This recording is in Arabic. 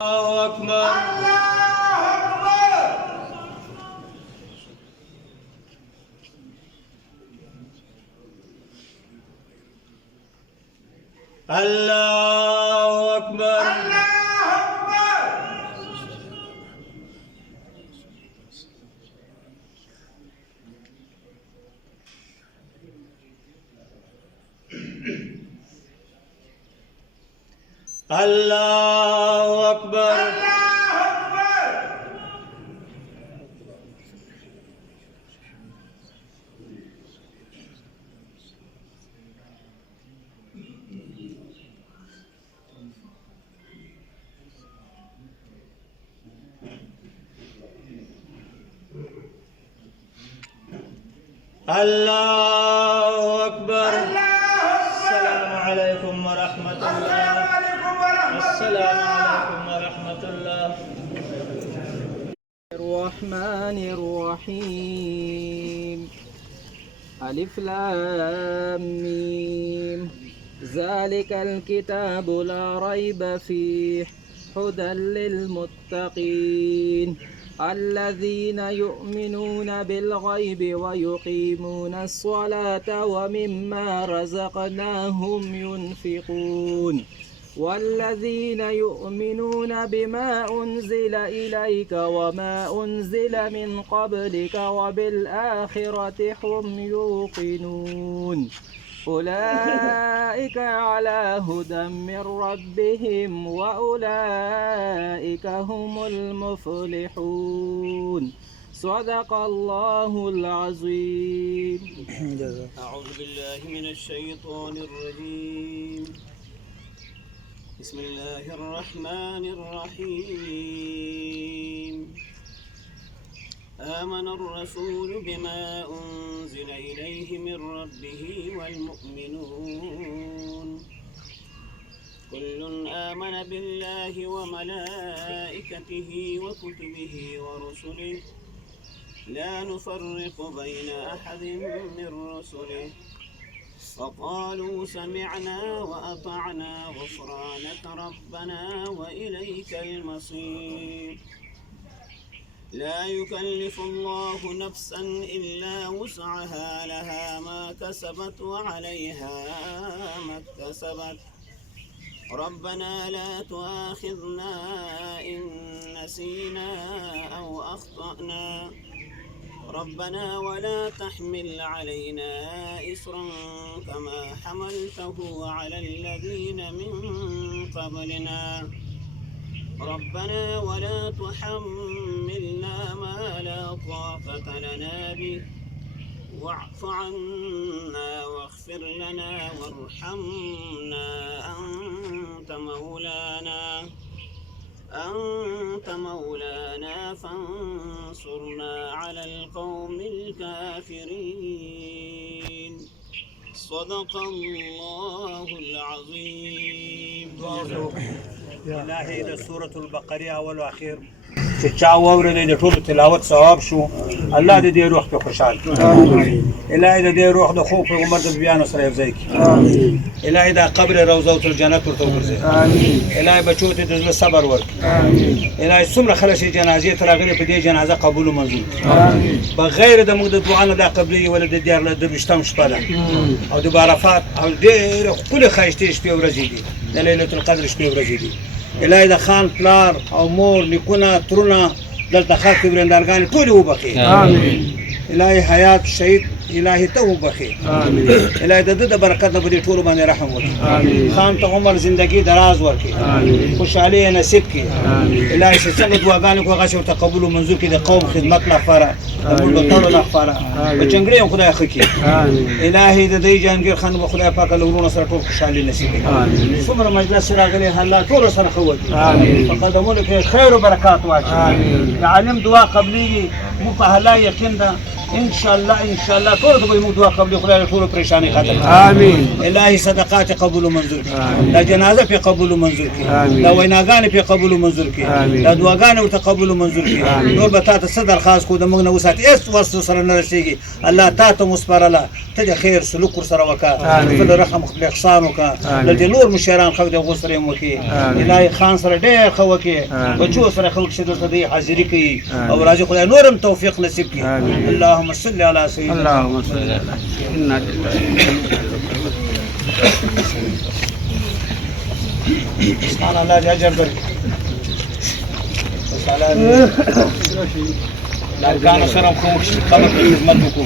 الله أكبر. الله أكبر. الله أكبر. الله أكبر. السلام عليكم ورحمة الله. السلام عليكم ورحمة الله. الرحمن الرحيم. ألف لام ميم. ذلك الكتاب لا ريب فيه هدى للمتقين الذين يؤمنون بالغيب ويقيمون الصلاة ومما رزقناهم ينفقون والذين يؤمنون بما أنزل إليك وما أنزل من قبلك وبالآخرة هم يوقنون أولئك على هدى من ربهم وأولئك هم المفلحون. صدق الله العظيم. أعوذ بالله من الشيطان الرجيم. بسم الله الرحمن الرحيم. آمن الرسول بما أنزل إليه من ربه والمؤمنون كل آمن بالله وملائكته وكتبه ورسله لا نفرق بين أحد من رسله فقالوا سمعنا وأطعنا غفرانك ربنا وإليك المصير. لا يكلف الله نفسا إلا وسعها لها ما كسبت وعليها ما اكتسبت ربنا لا تؤاخذنا إن نسينا أو أخطأنا ربنا ولا تحمل علينا إصرا كما حملته على الذين من قبلنا ربنا ولا تحملنا ما لا طاقة لنا به واعف عنا واغفر لنا وارحمنا أنت مولانا فانصرنا على القوم الكافرين. صدق الله العظيم. إلهي د سورة البقرة أول وأخير چې چا واورېدی د ټولو تلاوت ثواب شو. الله د دې روح په خوشحال کړي. الهي د دې روح د خوب پیغمبر د بیان سره یوځای کړي. الهي دا قبر روضة الجنت ورته وګرځي. الهي بچو ته د زړه صبر ورکړي. الهي څومره خلک چې جنازې ته راغلي په دې جنازه قبول او منظور کړي. بغیر د موږ د دعا نه دا قبلي ولا د دیار د بشتم شپه ده او د عرفات او ډېر ښکلې ښایستې شپې ورځې دي د لیلة القدر شپې ورځې دي. الهي د خان پلار او مور نیکونه ترونه دلته خاک برندارګانې ټولې وبخي. الهي حیات شهید الهي ته وبخي. الهي د د برکت نه په دې ټولو باندې رحم وکړي. خان ته عمر زندگی دراز ورکړي. خوشحالي نصیب کړي. الهي چې څنګه دعاګانې کوو هغه شی ورته قبول او منظور کړي. د قوم خدمت لپاره د ملتونو لپاره په جنګړې هم خدای ښه کړي. الهي د دې جهانګیر خان به خدای پاک له ورونو سره ټول خوشحالي نصیب کړي. څومره مجلس راغلي الله ټول سره ښه وکړي. په قدمونو کې خیر او برکات واچوي. د عالم دعا قبلېږي مو په الله یقین ده ان شاء الله ټول ته به موږ دعا قبول خدای ټول پریشانی ختم آمین الهي صدقات قبول و منظور کړي دا جنازه په قبول و منظور کړي دا ویناګان په قبول و منظور کړي دا دعاګان او قبول و منظور کړي نور به تاسو څه درخواست کو د موږ نه وسات اس ورسره سره نه رسیږي الله تاسو مسپارله ته د خیر سلوک سره وکړه خپل رحم خپل احسان وکړه د نور مشران خو د غوسره مو کې الهي خان سره ډېر خو کې بچو سره خلق شه د دې حاضری کوي او راځي خدای نورم توفیق نصیب کړي اللهم صل على سيدنا اللهم صل على سيدنا سبحان الله دې اجر درکړي لارکانو سره کوم خبر خدمت وکړو